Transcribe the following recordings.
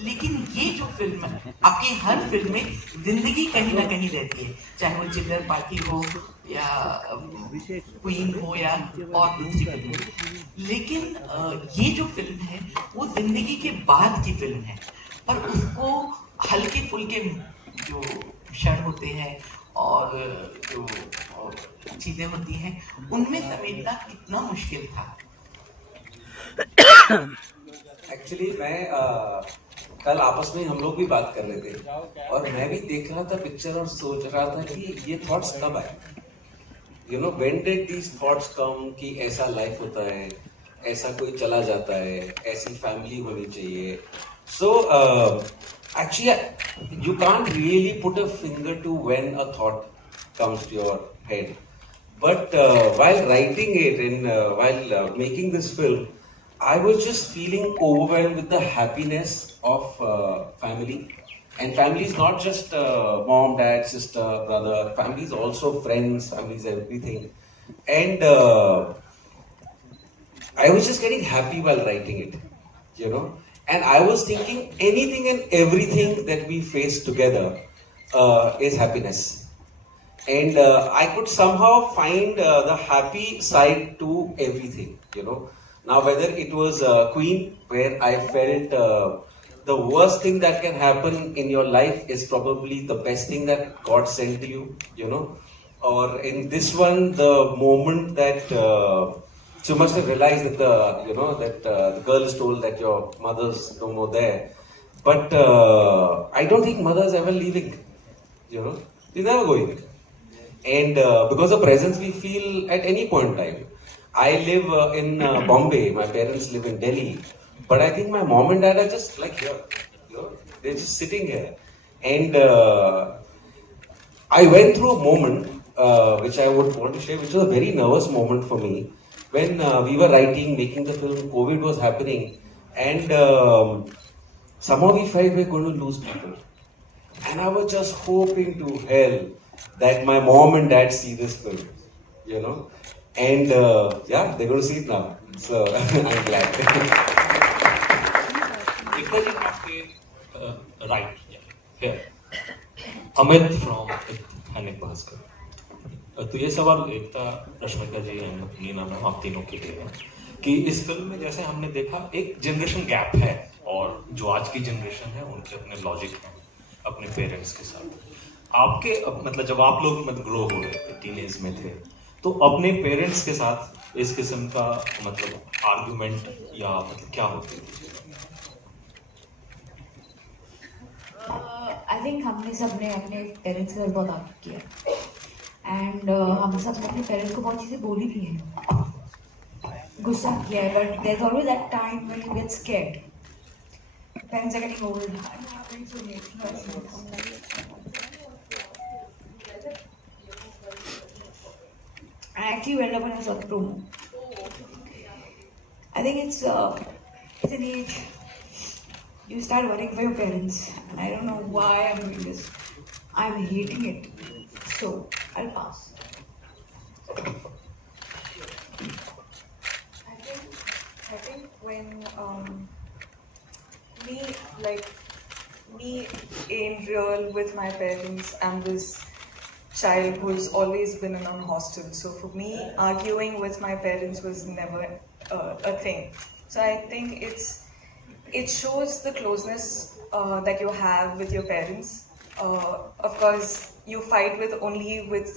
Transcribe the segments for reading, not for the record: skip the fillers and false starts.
लेकिन ये जो फिल्म है, आपकी हर फिल्म में जिंदगी कहीं ना कहीं रहती है, चाहे वो चिल्लर पार्टी हो या क्वीन हो या और दूसरी फिल्म हो। लेकिन ये जो फिल्म है वो जिंदगी के बाद की फिल्म है, और उसको हल्के फुल्के जो क्षण होते हैं और जो चीजें होती हैं उनमें समेटना कितना मुश्किल था। एक्चुअली मैं कल आपस में हम लोग भी बात कर रहे थे और मैं भी देख रहा था पिक्चर और सोच रहा था कि ये थॉट्स कब आए, you know, when did these thoughts come कि ऐसा लाइफ होता है, ऐसा कोई चला जाता है, ऐसी फैमिली होनी चाहिए. So actually you can't really put a finger to when a thought comes to your head. But while writing it and while making this film, I was just feeling overwhelmed with the happiness of family. And family is not just mom, dad, sister, brother. Family is also friends. Family is everything. And I was just getting happy while writing it, you know. And I was thinking anything and everything that we face together is happiness. And I could somehow find the happy side to everything, you know. Now, whether it was Queen, where I felt the worst thing that can happen in your life is probably the best thing that God sent to you, you know. Or in this one, the moment that you must have realized that the girl is told that your mother's no more there. But I don't think mother's ever leaving, you know. They're never going. And because of presence we feel at any point in time. I live in Bombay, my parents live in Delhi, but I think my mom and dad are just like here, you know, they're just sitting here. And I went through a moment which I would want to share, which was a very nervous moment for me. When we were writing, making the film, COVID was happening, and somehow we felt we were going to lose people. And I was just hoping to hell that my mom and dad see this film, you know. And yeah, they're going to see it now. So I'm glad. Because आपके right here, Amit from Hanik Bhaskar. तो ये सवाल एकता, रश्मिका जी and Neena ma'am, आप तीनों के लिए है कि इस फिल्म में जैसे हमने देखा एक जनरेशन गैप है, और जो आज की जनरेशन है उनके अपने लॉजिक हैं अपने पेरेंट्स के साथ. आपके मतलब जब आप लोग मतलब ग्रो हो रहे थे, टीनेज में थे, तो अपने पेरेंट्स के साथ इस किस्म का मतलब आर्गुमेंट या मतलब क्या होती थी? आई थिंक हमने सबने अपने पेरेंट्स के साथ बहुत आर्ग्यू किया, एंड हम सब अपने पेरेंट्स को बहुत चीज़ें बोली भी हैं, गुस्सा किया है, but there is always that time when you get scared. Parents are getting old. I actually went up when I saw the promo. I think it's an age you start worrying for your parents, and I don't know why I'm doing this. I'm hating it, so I'll pass. I think when me in real with my parents, I'm this child who's always been in a hostel. So for me, arguing with my parents was never a thing. So I think it shows the closeness that you have with your parents. Of course, you fight only with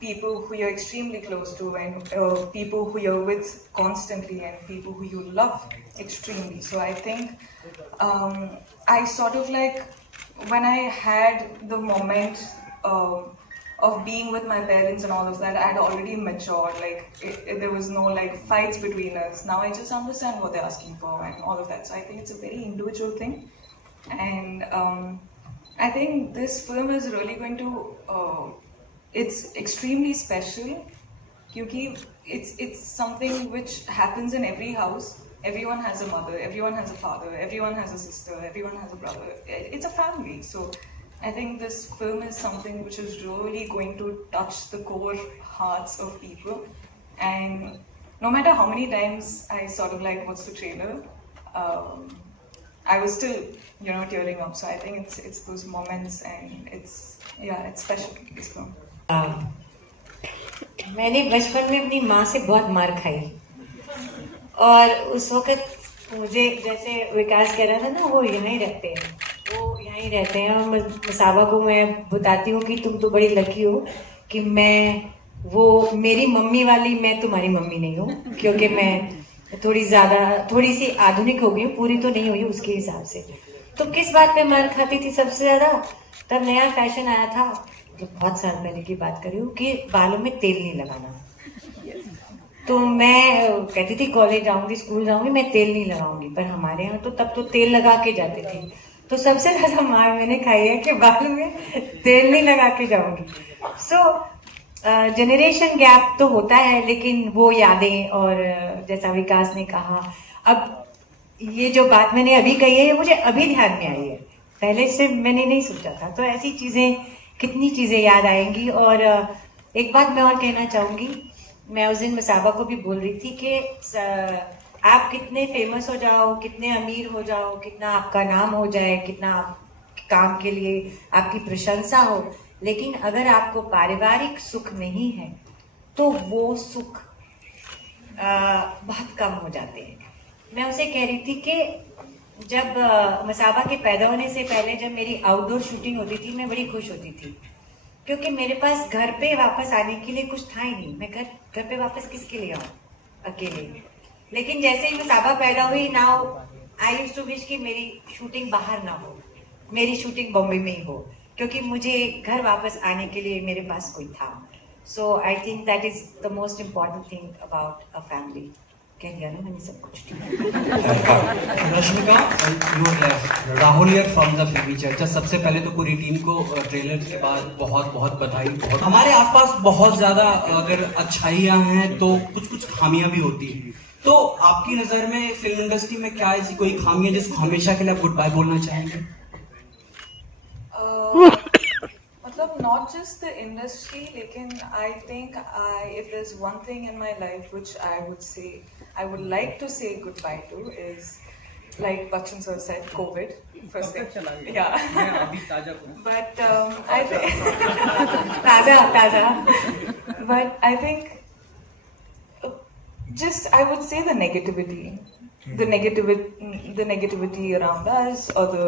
people who you're extremely close to, and people who you're with constantly, and people who you love extremely. So I think I sort of like, when I had the moment of being with my parents and all of that, I had already matured. Like there was no like fights between us. Now I just understand what they're asking for and all of that. So I think it's a very individual thing, and I think this film is really going to. It's extremely special, because it's something which happens in every house. Everyone has a mother, everyone has a father, everyone has a sister, everyone has a brother. It's a family. So I think this film is something which is really going to touch the core hearts of people. And no matter how many times I sort of like watched the trailer, I was still, tearing up. So I think it's those moments, and it's special, this film. मैंने बचपन में अपनी माँ से बहुत मार खाई और उस वक्त मुझे जैसे विकास कह रहा था ना, वो यहीं रहते हैं और मसाबा को मैं बताती हूँ कि तुम तो बड़ी लकी हो कि वो मेरी मम्मी वाली, मैं तुम्हारी मम्मी नहीं हूँ, क्योंकि मैं थोड़ी सी आधुनिक हो गई हूँ, पूरी तो नहीं हुई उसके हिसाब से। तो किस बात पे मार खाती थी सबसे ज्यादा? तब नया फैशन आया था, बहुत साल पहले की बात कर रही हूँ, कि बालों में तेल नहीं लगाना। तो मैं कहती थी कॉलेज जाऊंगी, स्कूल जाऊंगी, मैं तेल नहीं लगाऊंगी, पर हमारे यहाँ तो तब तो तेल लगा के जाते थे। तो सबसे ज्यादा मार मैंने खाई है कि बालों में तेल नहीं लगा के जाऊंगी। सो जनरेशन गैप तो होता है, लेकिन वो यादें, और जैसा विकास ने कहा, अब ये जो बात मैंने अभी कही है, ये मुझे अभी ध्यान में आई है, पहले से मैंने नहीं सोचा था। तो ऐसी चीजें, कितनी चीजें याद आएंगी। और एक बात मैं और कहना चाहूंगी, मैं उस दिन मसाबा को भी बोल रही थी कि आप कितने फेमस हो जाओ, कितने अमीर हो जाओ, कितना आपका नाम हो जाए, कितना काम के लिए आपकी प्रशंसा हो, लेकिन अगर आपको पारिवारिक सुख नहीं है तो वो सुख बहुत कम हो जाते हैं। मैं उसे कह रही थी कि जब मसाबा के पैदा होने से पहले जब मेरी आउटडोर शूटिंग होती थी, मैं बड़ी खुश होती थी, क्योंकि मेरे पास घर पे वापस आने के लिए कुछ था ही नहीं। मैं घर पे वापस किसके लिए आऊँ अकेले। लेकिन जैसे ही मसाबा पैदा हुई, now I used to wish कि मेरी शूटिंग बाहर ना हो, मेरी शूटिंग बॉम्बे में ही हो, क्योंकि मुझे घर वापस आने के लिए मेरे पास कोई था। So I think that is the most important thing about a family. कह दिया ना मैंने सब कुछ। Rashmika, Rahul here from the Filmi Charcha. सबसे पहले तो पूरी टीम को ट्रेलर के बाद बहुत बहुत बधाई। हमारे आसपास बहुत ज्यादा अगर अच्छाइयाँ हैं तो कुछ कुछ खामियां भी होती हैं। तो आपकी नजर में फिल्म इंडस्ट्री में क्या ऐसी कोई खामी है जिसको हमेशा के लिए आप गुड बाय बोलना चाहेंगे? मतलब not just the industry, लेकिन I think if there's one thing in my life which I would say, I would like to say goodbye to is, like Bachchan sir said, COVID. First thing, yeah. But I think taza. But I think just I would say the negativity around us, or the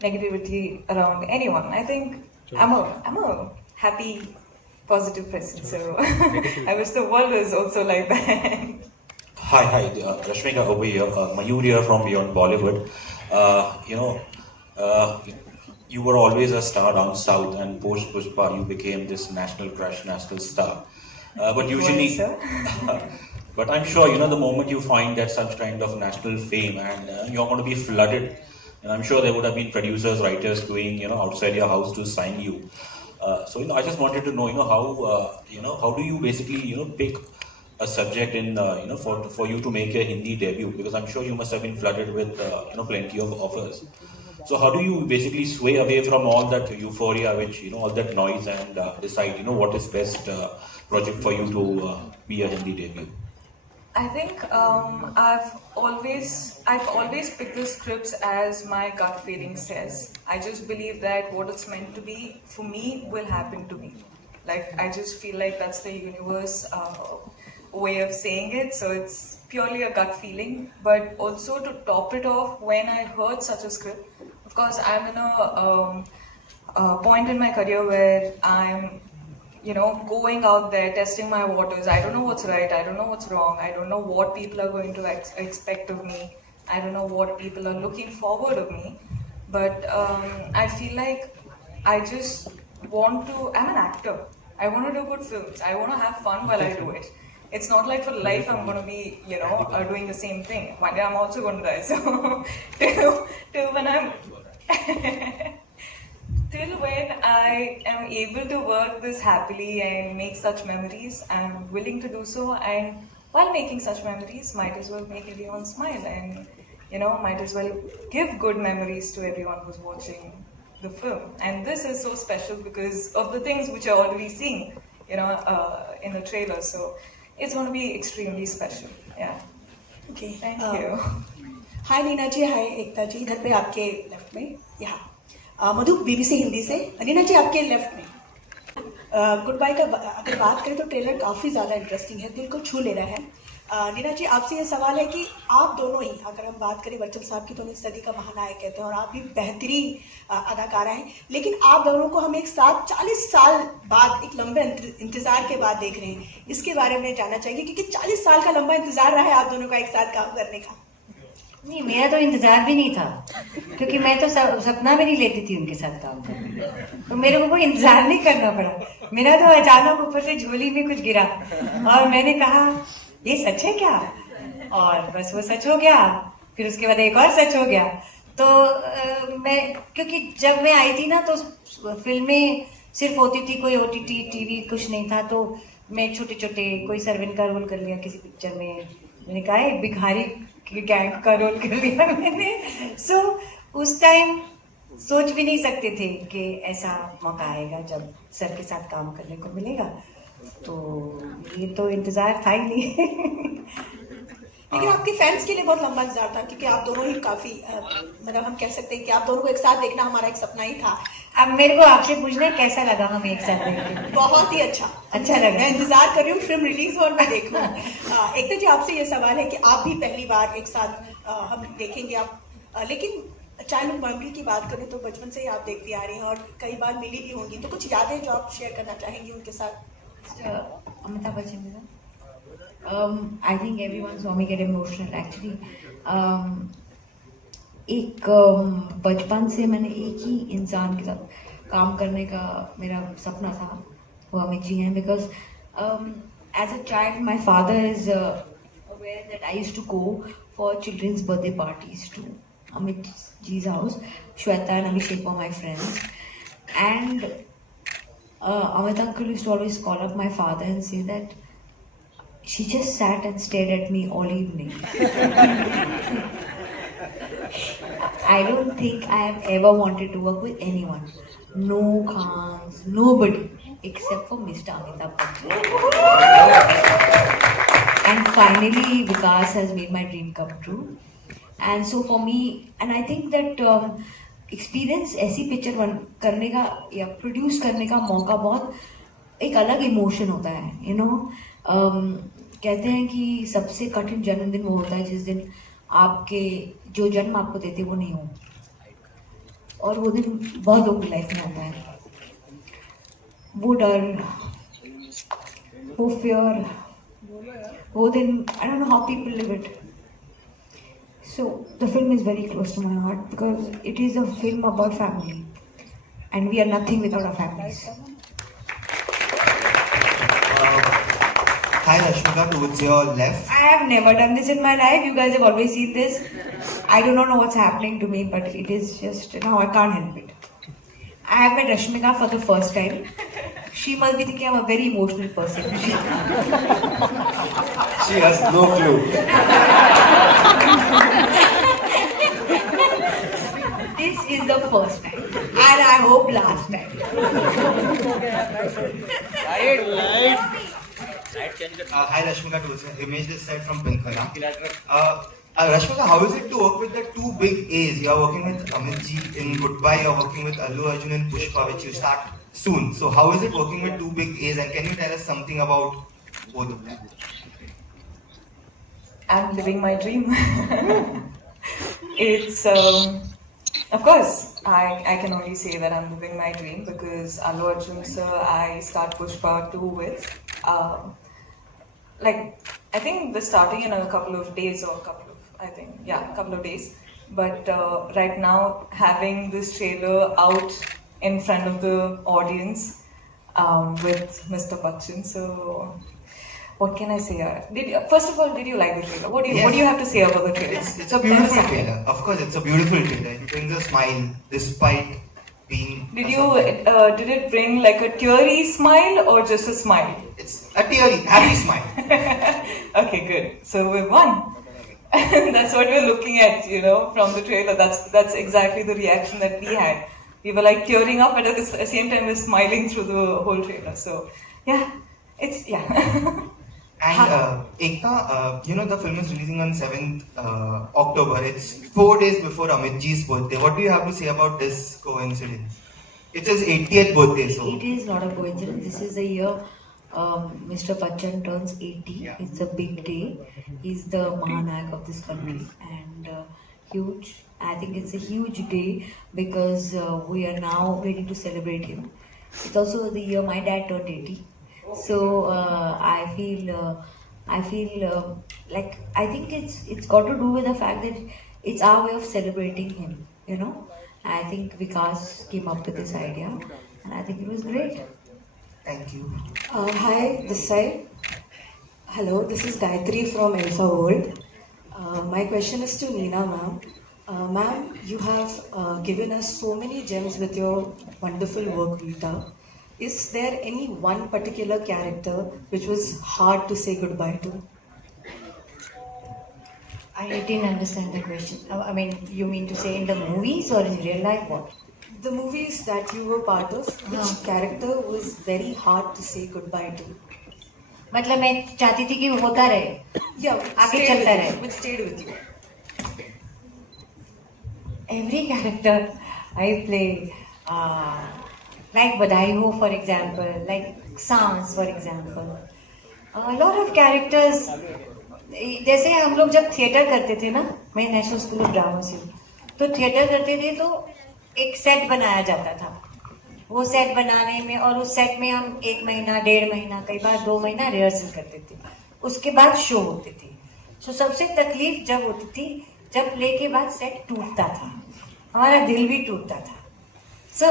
negativity around anyone. I think I'm a happy, positive person, so I wish the world was also like that. Hi, Rashmika over here, Mayur here from Beyond Bollywood. You were always a star down south, and post Pushpa, you became this national crush, national star. But usually, but I'm sure the moment you find that such kind of national fame, and you're going to be flooded. And I'm sure there would have been producers, writers doing, outside your house to sign you. So, I just wanted to know, how do you basically, pick a subject in, for you to make your Hindi debut? Because I'm sure you must have been flooded with, plenty of offers. So how do you basically sway away from all that euphoria, which, all that noise, and decide, what is best project for you to be a Hindi debut? I think I've always picked the scripts as my gut feeling says. I just believe that what it's meant to be for me will happen to me. Like, I just feel like that's the universe way of saying it. So it's purely a gut feeling. But also to top it off, when I heard such a script, of course I'm in a point in my career where I'm going out there, testing my waters. I don't know what's right, I don't know what's wrong, I don't know what people are going to expect of me, I don't know what people are looking forward of me. But I feel like I just I'm an actor. I want to do good films. I want to have fun while I do it. It's not like for life I'm going to be, doing the same thing. One day I'm also going to die. So, till when I'm... Till when I am able to work this happily and make such memories, I'm willing to do so. And while making such memories, might as well make everyone smile, and might as well give good memories to everyone who's watching. the film. And this is so special because of the things which are already seen, in the trailer. So it's going to be extremely special. Yeah. Okay. Thank you. हाय नीना जी, हाय एकता जी, इधर पे आपके left में, यहाँ मधु BBC Hindi से, नीना जी आपके left में। Good bye का अगर बात करें तो ट्रेलर काफ़ी ज़्यादा इंटरेस्टिंग है, दिल को छू ले रहा है। नीना जी आपसे ये सवाल है कि आप दोनों ही, अगर हम बात करें बच्चन साहब की तो उन्हें सदी का महानायक कहते हैं और आप भी बेहतरीन अदाकारा हैं, लेकिन आप दोनों को हम एक साथ 40 साल बाद एक लंबे इंतजार के बाद देख रहे हैं, इसके बारे में जानना चाहिए क्योंकि 40 साल का लंबा इंतजार रहा है आप दोनों का एक साथ काम करने का। नहीं, मेरा तो इंतजार भी नहीं था क्योंकि मैं तो सपना भी नहीं लेती थी उनके साथ काम करने, तो मेरे को कोई इंतजार नहीं करना पड़ा। मेरा तो अचानक ऊपर से झोली में कुछ गिरा और मैंने कहा ये सच है क्या, और बस वो सच हो गया। फिर उसके बाद एक और सच हो गया। तो मैं, क्योंकि जब मैं आई थी ना तो फिल्में सिर्फ होती थी, कोई OTT TV कुछ नहीं था, तो मैं छोटे छोटे कोई सर्वेंट का रोल कर लिया किसी पिक्चर में, मैंने कहा एक भिखारी की गैंग का रोल कर लिया मैंने। सो उस टाइम सोच भी नहीं सकते थे कि ऐसा मौका आएगा जब सर के साथ काम करने को मिलेगा, तो ये तो इंतजार था ही नहीं। लेकिन आपके फैंस के लिए बहुत लंबा इंतजार था क्योंकि आप दोनों ही काफी मतलब हम कह सकते हैं कि आप दोनों को एक साथ देखना हमारा एक सपना ही था। अब मेरे को आपसे पूछना है कैसा लगा हमें एक साथ देखकर? बहुत ही अच्छा लगा। मैं इंतजार कर रही हूँ फिल्म रिलीज हो और मैं देखूँ। एकता जी आपसे ये सवाल है कि आप भी पहली बार एक साथ हम देखेंगे आप, लेकिन चाइल्डहुड मेमोरी की बात करें तो बचपन से ही आप देखती आ रही हैं और कई बार मिली भी होंगी, तो कुछ यादें जो आप शेयर करना चाहेंगी उनके साथ? Amitabh Bachchan, I think everyone saw me get emotional actually. एक बचपन से मैंने एक ही इंसान के साथ काम करने का मेरा सपना था, वो अमित जी हैं, because as a child my father is aware that I used to go for children's birthday parties to Amit ji's house. Shweta and Abhishek were my friends, and Amit uncle used to always call up my father and say that she just sat and stared at me all evening. I don't think I have ever wanted to work with anyone. No Khans, nobody except for Mr. Amitabh Bachchan. And finally, Vikas has made my dream come true. And so for me, and I think that experience ऐसी picture करने का या produce करने का मौका बहुत एक अलग इमोशन होता है, यू नो। कहते हैं कि सबसे कठिन जन्मदिन वो होता है जिस दिन आपके जो जन्म आपको देते वो नहीं हो, और वो दिन बहुत लोगों की लाइफ में आता है। वो डर, वो फियर, वो दिन, I don't know how people live it. So the film is very close to my heart because it is a film about family, and we are nothing without our families. Hi Rashmika, towards your left. I have never done this in my life. You guys have always seen this. I do not know what's happening to me, but it is just now I can't help it. I have met Rashmika for the first time. She must be thinking I'm a very emotional person. She has no clue. This is the first time, and I hope last time. Hi Rashmika, towards your image this side from Pinkhana. Rashmika, how is it to work with the two big A's? You are working with Amit ji in Goodbye, you are working with Allu Arjun in Pushpa, which you start soon. So how is it working with two big A's, and can you tell us something about both of them? I'm living my dream. It's, of course, I can only say that I'm living my dream because Allu Arjun sir, I start Pushpa 2 with, I think the starting in a couple of days or a couple of days. But right now, having this trailer out in front of the audience with Mr. Bachchan, so what can I say? First of all, did you like the trailer? What do you have to say about the trailer? It's a beautiful trailer. Of course, it's a beautiful trailer. It brings a smile despite being. Did it bring like a teary smile or just a smile? It's a teary, happy smile. Okay, good. So we won. That's what we're looking at, from the trailer. That's exactly the reaction that we had. we were like tearing up, but at the same time we're smiling through the whole trailer. So yeah, it's yeah. And Ekta, you know the film is releasing on 7th October. It's 4 days before Amit ji's birthday. What do you have to say about this coincidence? It's his 80th birthday, so. It is not a coincidence. This is the year Mr. Bachchan turns 80. Yeah. It's a big day. He's the Mahanayak of this country, and huge. I think it's a huge day because we are now ready to celebrate him. It's also the year my dad turned 80. So I feel like I think it's got to do with the fact that it's our way of celebrating him. You know, I think Vikas came up with this idea, and I think it was great. Thank you. Hi, this side. Hello, this is Gayatri from Alpha World. My question is to Neena ma'am. Ma'am, you have given us so many gems with your wonderful work, Vita. Is there any one particular character which was hard to say goodbye to? I didn't understand the question. I mean, you mean to say in the movies or in real life? What? The movies that you were part of, which character was very hard to say goodbye to? मतलब मैं चाहती थी कि वो होता रहे. Yeah, आगे चलता रहे. which stayed with you. Every character I play, like Badai Ho for example, like Sans for example. A lot of characters. जैसे हम लोग जब थिएटर करते थे ना, मैं नेशनल स्कूल ऑफ ड्रामा से हूँ, तो थिएटर करते थे तो एक सेट बनाया जाता था. वो सेट बनाने में और उस सेट में हम 1 महीना, 1.5 महीना, कई बार 2 महीना रिहर्सल करते थे. उसके बाद शो होते थे. तो सबसे तकलीफ जब होती थी जब प्ले के बाद सेट टूटता था, हमारा दिल भी टूटता था. सो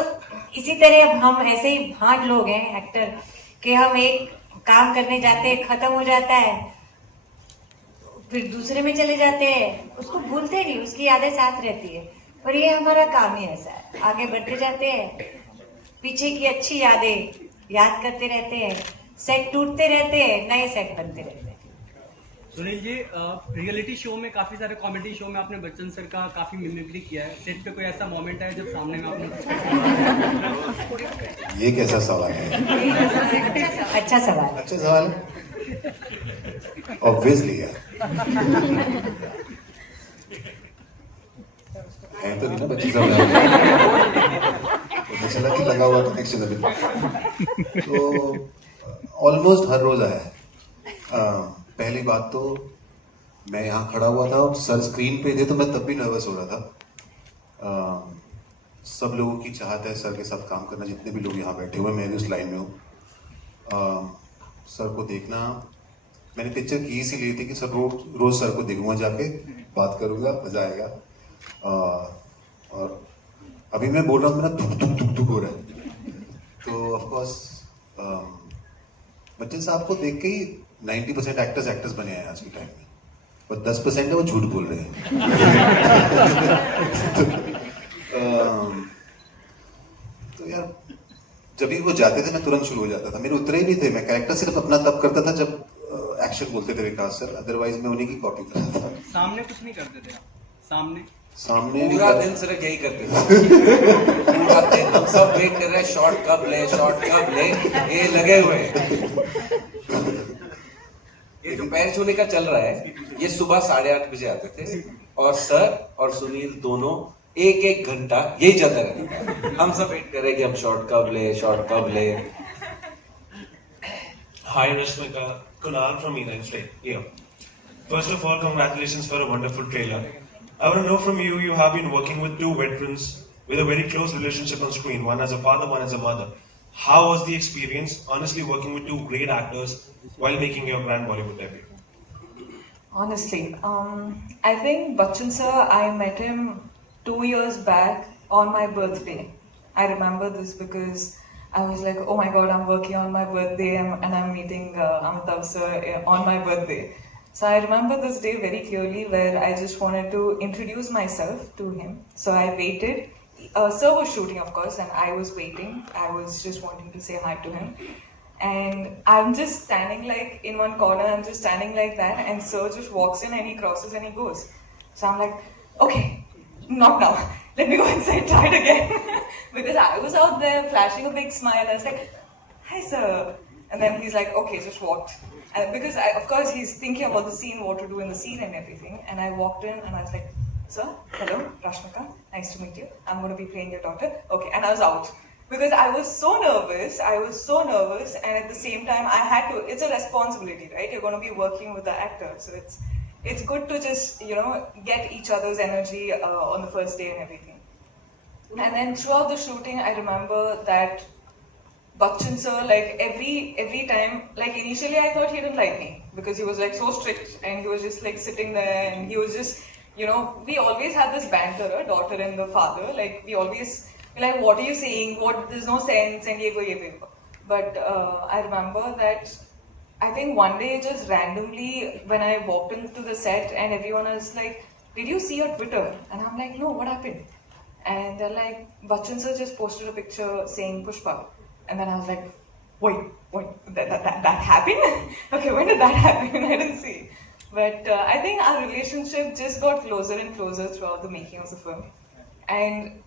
इसी तरह अब हम ऐसे ही भांट लोग हैं एक्टर कि हम एक काम करने जाते हैं, खत्म हो जाता है, फिर दूसरे में चले जाते हैं, उसको भूलते नहीं, उसकी यादें साथ रहती है. पर ये हमारा काम ही ऐसा है, आगे बढ़ते जाते हैं, पीछे की अच्छी यादें याद करते रहते हैं, सेट टूटते रहते हैं, नए सेट बनते रहते हैं. सुनील जी, रियलिटी शो में काफी सारे कॉमेडी शो में आपने बच्चन सर का काफी मिमिक्री किया है. सेट पे कोई ऐसा मोमेंट है जब सामने में आपने? ये कैसा सवाल है? अच्छा सवाल. अच्छा सवाल है. ऑब्वियसली यार, है तो नहीं ना बच्चे सब. मुझे चला कि लगा हुआ कनेक्शन अभी. तो ऑलमोस्ट हर रोज आया है. पहली बात तो मैं यहाँ खड़ा हुआ था और सर स्क्रीन पे थे तो मैं तब भी नर्वस हो रहा था. सब लोगों की चाहत है सर के साथ काम करना, जितने भी लोग यहाँ बैठे हुए, मैं भी उस लाइन में हूँ. सर को देखना, मैंने पिक्चर की इसीलिए थी कि सर रोज सर को देखूंगा, जाके बात करूंगा, मजा आएगा. और अभी मैं बोल रहा हूँ, मेरा धुक हो रहा है. तो ऑफकोर्स बच्चन साहब को देख के ही 90% एक्टर्स बने हैं आज के टाइम में, और 10% है वो झूठ बोल रहे हैं. तो यार जब भी वो जाते थे मैं तुरंत शुरू हो जाता था. मेरे उतरे ही नहीं थे, मैं कैरेक्टर सिर्फ अपना तब करता था जब एक्शन बोलते थे विकास सर, अदरवाइज मैं उन्हीं की कॉपी करता था. सामने कुछ नहीं करते थे आप? सामने पूरा दिन सिर्फ यही करते थे. पूरा दिन हम सब वेट कर रहे हैं, शॉट कब ले, ये लगे हुए हैं. ये जो पैर छूने का चल रहा है, ये सुबह 8:30 बजे आते थे, और सर और सुनील दोनों 1 घंटा यही चलता रहता था. हम सब वेट कर रहे हैं कि हम शॉट कब ले. Hi Rashmika, Kunal from Edenstray here. First of all, congratulations for a wonderful trailer. I want to know from you, you have been working with 2 veterans with a very close relationship on screen, one as a father, one as a mother. How was the experience, honestly, working with 2 great actors while making your brand Bollywood debut? Honestly, I think Bachchan sir, I met him 2 years back on my birthday. I remember this because I was like, oh my god, I'm working on my birthday and I'm meeting Amitabh sir on my birthday. So I remember this day very clearly where I just wanted to introduce myself to him. So I waited. Sir was shooting, of course, and I was waiting. I was just wanting to say hi to him. And I'm just standing like in one corner, I'm just standing like that, and Sir just walks in and he crosses and he goes. So I'm like, okay, not now. Let me go inside, try it again. Because I was out there flashing a big smile. I was like, hi sir. And then he's like, okay, just walked. And because of course he's thinking about the scene, what to do in the scene and everything. And I walked in and I was like, sir, hello, Rashmika, nice to meet you. I'm going to be playing your daughter. Okay, and I was out. Because I was so nervous, and at the same time I had to, it's a responsibility, right? You're going to be working with the actor. So it's good to just, get each other's energy on the first day and everything. And then throughout the shooting, I remember that Bachchan sir, like every time, like initially I thought he didn't like me because he was like so strict and he was just like sitting there and he was just, we always had this banter, daughter and the father, like we always like, what are you saying? There's no sense and ye go. But I remember that I think one day just randomly when I walked into the set and everyone was like, did you see your Twitter? And I'm like, no, what happened? And they're like, Bachchan sir just posted a picture saying Pushpa. And then I was like, wait, that happened? Okay, when did that happen? I didn't see. But I think our relationship just got closer and closer throughout the making of the film. And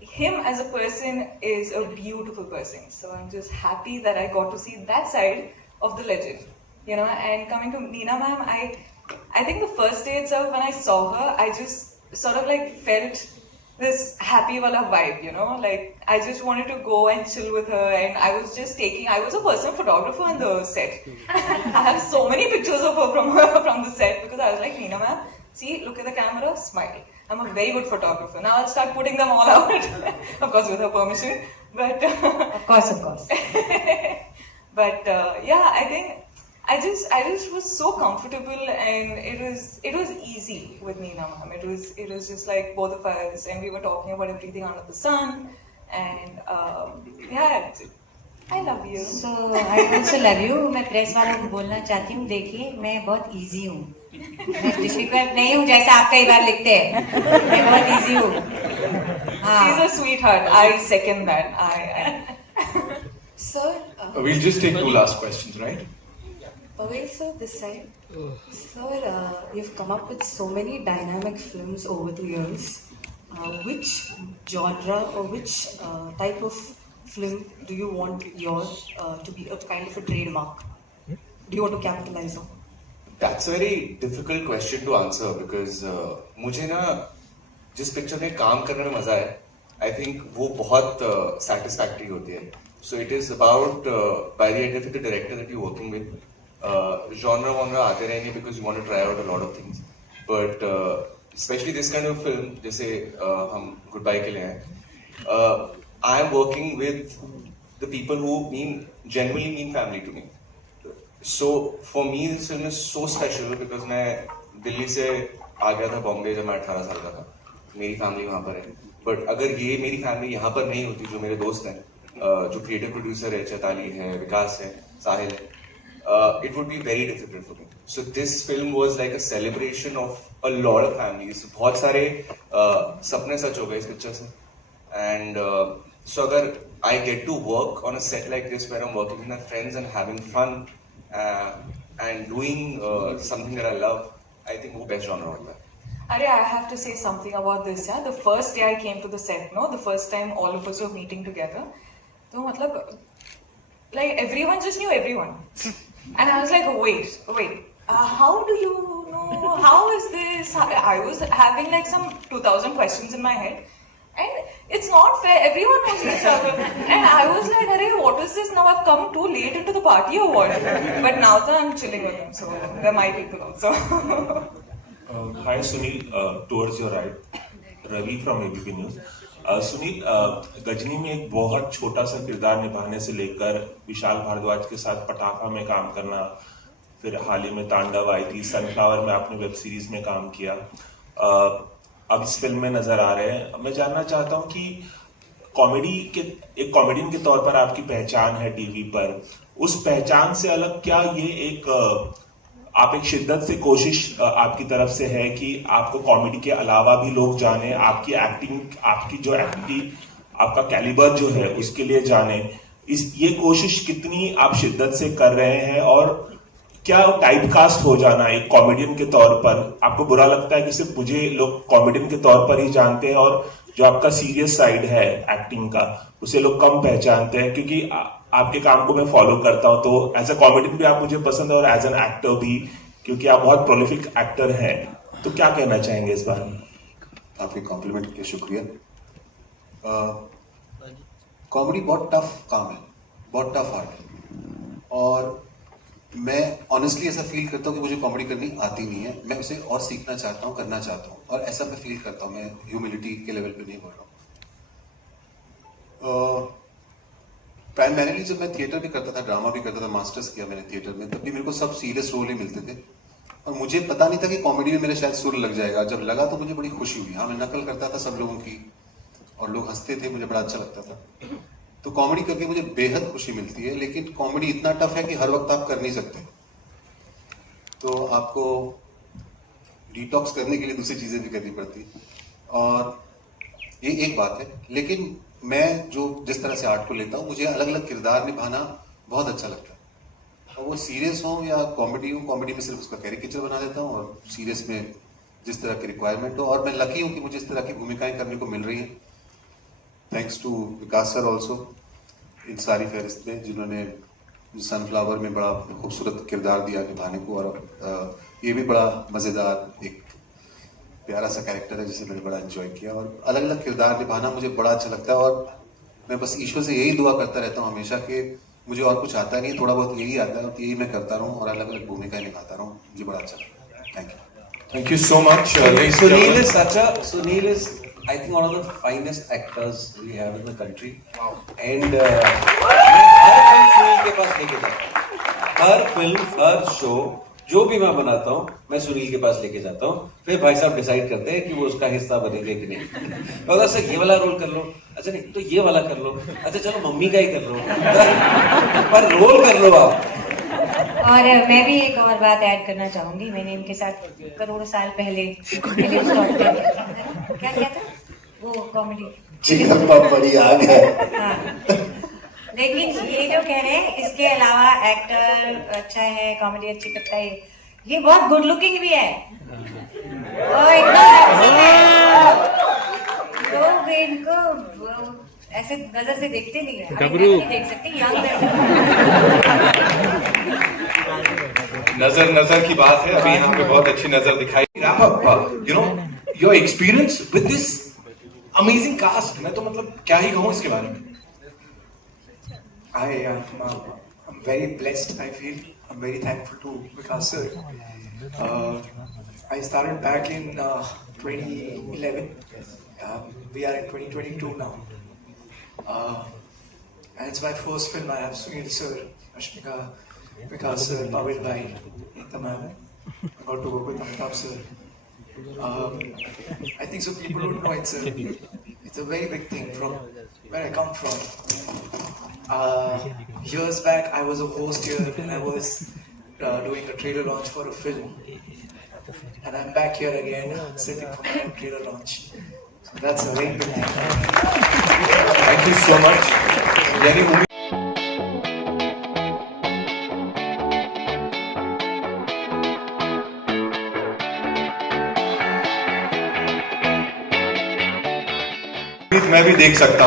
him as a person is a beautiful person. So I'm just happy that I got to see that side of the legend. And coming to Neena ma'am, I think the first day itself when I saw her, I just sort of like felt this happy wala vibe, like I just wanted to go and chill with her and I was a personal photographer on the set. I have so many pictures of her from the set because I was like, Neena ma'am, see, look at the camera, smile. I'm a very good photographer. Now I'll start putting them all out, of course with her permission, but... Of course. But yeah, I think I just was so comfortable and it was easy with Neena ma'am. It was just like both of us and we were talking about everything under the sun and yeah, I love you. So I also love you. मैं press वालों को बोलना चाहती हूँ, देखिए मैं बहुत easy हूँ, मैं डिफिकल्ट नहीं हूँ जैसा आप कई बार लिखते हैं, मैं बहुत easy हूँ. She's a sweetheart. I second that. Sir, we'll just take two last questions, right? Pavel sir, this side. Sir, you've come up with so many dynamic films over the years. Which genre or which type of film do you want yours to be a kind of a trademark? Do you want to capitalize on? That's a very difficult question to answer because मुझे ना जिस picture में काम करने में मजा है, I think वो बहुत satisfactory होती है. So it is about by the end of it, the director that you're working with. Genre आते रहेंगे because you want to try out a lot of things. But especially this kind of film, जैसे हम Goodbye के लिए हैं, I am working with the people who genuinely mean family to me. So for me, this film is so special because मैं दिल्ली से आ गया था बॉम्बे जब मैं 18 साल का था. मेरी फैमिली वहाँ पर है. But अगर ये मेरी फैमिली यहाँ पर नहीं होती, जो मेरे दोस्त हैं, जो क्रिएटिव प्रोड्यूसर है, चैताली है, विकास है, साहिल है, it would be very difficult for me. So this film was like a celebration of a lot of families. बहुत सारे सपने सच हो गए इस पिक्चर से. And so अगर I get to work on a set like this where I'm working with my friends and having fun and doing something that I love, I think वो best genre होता है. Arey, I have to say something about this. Yeah? The first day I came to the set, the first time all of us were meeting together, तो मतलब like everyone just knew everyone. And I was like, wait, how do you know? How is this? I was having like some 2,000 questions in my head. And it's not fair, everyone knows each other. And I was like, Arey, what is this now? I've come too late into the party or what? But now that I'm chilling with them, so they're my people also. Hi Sunil, towards your right, Ravi from ABP News. Sunil, Ghazni में एक बहुत छोटा सा किरदार निभाने से लेकर विशाल भारद्वाज के साथ पटाखा में काम करना, फिर हाल ही में तांडव आई थी, सनफ्लावर में आपने वेब सीरीज में काम किया, अब इस फिल्म में नजर आ रहे हैं. मैं जानना चाहता हूं कि एक कॉमेडियन के तौर पर आपकी पहचान है टीवी पर, उस पहचान से अलग क्या ये आप एक शिद्दत से कोशिश आपकी तरफ से है कि आपको कॉमेडी के अलावा भी लोग जाने, आपकी एक्टिंग, आपकी जो एक्टिंग, आपका कैलिबर जो है उसके लिए जाने, ये कोशिश कितनी आप शिद्दत से कर रहे हैं और क्या टाइप कास्ट हो जाना एक कॉमेडियन के तौर पर आपको बुरा लगता है कि सिर्फ मुझे लोग कॉमेडियन के तौर पर ही जानते हैं और जो आपका सीरियस साइड है एक्टिंग का उसे लोग कम पहचानते हैं? क्योंकि आपके काम को मैं फॉलो करता हूं, तो एज अ कॉमेडियन भी आप मुझे पसंद है और एज एन एक्टर भी, क्योंकि आप बहुत प्रोलिफिक एक्टर हैं। तो क्या कहना चाहेंगे इस बारे में? आपके कॉम्प्लीमेंट के लिए शुक्रिया। कॉमेडी बहुत टफ काम है, बहुत टफ आर्ट है, और मैं ऑनेस्टली ऐसा फील करता हूँ कि मुझे कॉमेडी करनी आती नहीं है। मैं उसे और सीखना चाहता हूँ, करना चाहता हूँ, और ऐसा मैं फील करता हूँ। मैं ह्यूमिलिटी के लेवल पे नहीं बोल रहा हूँ। प्राइमरीली जब मैं थिएटर भी करता था, ड्रामा भी करता था, मास्टर्स किया मैंने थिएटर में, तब भी मेरे को सब सीरियस रोल ही मिलते थे और मुझे पता नहीं था कि कॉमेडी में मेरे शायद सुर लग जाएगा। जब लगा तो मुझे बड़ी खुशी हुई। हाँ, मैं नकल करता था सब लोगों की और लोग हंसते थे, मुझे बड़ा अच्छा लगता था। तो कॉमेडी करके मुझे बेहद खुशी मिलती है, लेकिन कॉमेडी इतना टफ है कि हर वक्त आप कर नहीं सकते। तो आपको डिटॉक्स करने के लिए दूसरी चीजें भी करनी पड़ती, और ये एक बात है। लेकिन मैं जिस तरह से आर्ट को लेता हूँ, मुझे अलग अलग किरदार निभाना बहुत अच्छा लगता है, और वो सीरियस हो या कॉमेडी हो। कॉमेडी में सिर्फ उसका कैरिकेचर बना देता हूँ और सीरियस में जिस तरह की रिक्वायरमेंट हो। और मैं लकी हूँ कि मुझे इस तरह की भूमिकाएं करने को मिल रही हैं, thanks to Vikas sir also इन सारी फहरिस्त में, जिन्होंने सनफ्लावर में बड़ा खूबसूरत किरदार दिया निभाने को। और ये भी बड़ा मज़ेदार एक प्यारा सा कैरेक्टर है जिसे मैंने बड़ा एंजॉय किया, और अलग अलग किरदार निभाना मुझे बड़ा अच्छा लगता है। और मैं बस ईश्वर से यही दुआ करता रहता हूँ हमेशा कि मुझे और कुछ आता नहीं, थोड़ा बहुत यही आता है, और यही मैं करता रहूँ और अलग अलग भूमिकाएं निभाता रहूँ। मुझे बड़ा अच्छा लगता है। Thank you. Thank you so much. Sunil is, I think, one of the finest actors we have in the country. Wow. And her film Sunil के पास लेके जाता हूँ। हर फिल्म, हर शो, जो भी मैं बनाता हूँ, मैं सुनील के पास लेके जाता हूँ। फिर भाई साहब डिसाइड करते हैं कि वो उसका हिस्सा बनेंगे कि नहीं। और सर ये वाला रोल कर लो, अच्छा नहीं तो ये वाला कर लो, अच्छा चलो मम्मी का ही कर लो, पर रोल कर लो आप। और मैं भी एक और बात ऐड करना चाहूंगी। मैंने इनके साथ करोड़ों साल पहले क्या किया था, वो कॉमेडी चिकन पपड़ी आ गए। हाँ, लेकिन ये जो कह रहे हैं इसके अलावा एक्टर अच्छा है, कॉमेडी अच्छी करता है, ये बहुत गुड लुकिंग भी है और एकदम लोग इनको ऐसे नजर से देखते नहीं है। नहीं देख सकते, यंग नजर की बात है। अभी यहाँ पे बहुत अच्छी नजर दिखाई। Wrap up, you know, your experience with this amazing cast. मैं तो मतलब क्या ही कहूँ इसके बारे में। I'm very blessed. I feel I'm very thankful to Vikas sir. I started back in 2011. We are in 2022 now. And it's my first film. I have Sunil sir, Rashmika, Vikas sir, Pavel bhai, Ekta ma'am. I got to work with Amitabh sir. I think so people don't know it's a very big thing from where I come from. Years back I was a host here and I was doing a trailer launch for a film, and I'm back here again sitting for my trailer launch. So that's a very big thing. Thank you so much. यानी movie मैं भी देख सकता हूँ।